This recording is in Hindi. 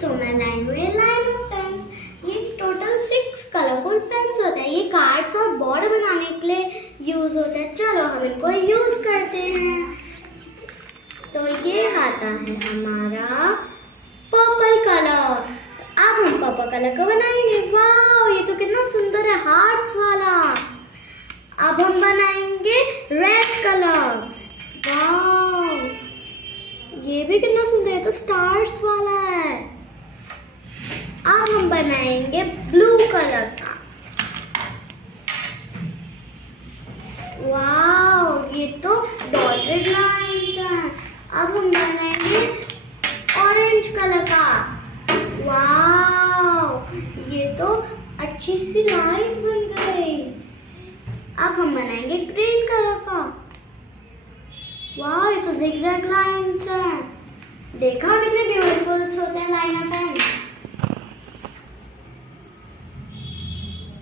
तो मैं लाई हुई लाइन ऑफ पेन्स। ये टोटल 6 कलरफुल पेन्स होते हैं। ये कार्ड्स और बोर्ड बनाने के लिए यूज होते हैं। चलो हम इनको यूज करते हैं। तो ये आता है हमारा पर्पल कलर। अब हम पर्पल कलर को बनाएंगे। वाह, ये तो कितना सुंदर है, हार्ट्स वाला। अब हम बनाएंगे रेड कलर। वाह, ये भी कितना सुंदर है, तो स्टार्स वाला है। अब हम बनाएंगे ब्लू कलर का। वाह, ये तो डॉटेड लाइंस हैं। अब हम बनाएंगे ऑरेंज कलर का। वाह, ये तो अच्छी सी लाइंस बन गई। अब हम बनाएंगे ग्रीन कलर का। वाह, ये तो जिगजैग लाइंस हैं। देखा कितने ब्यूटीफुल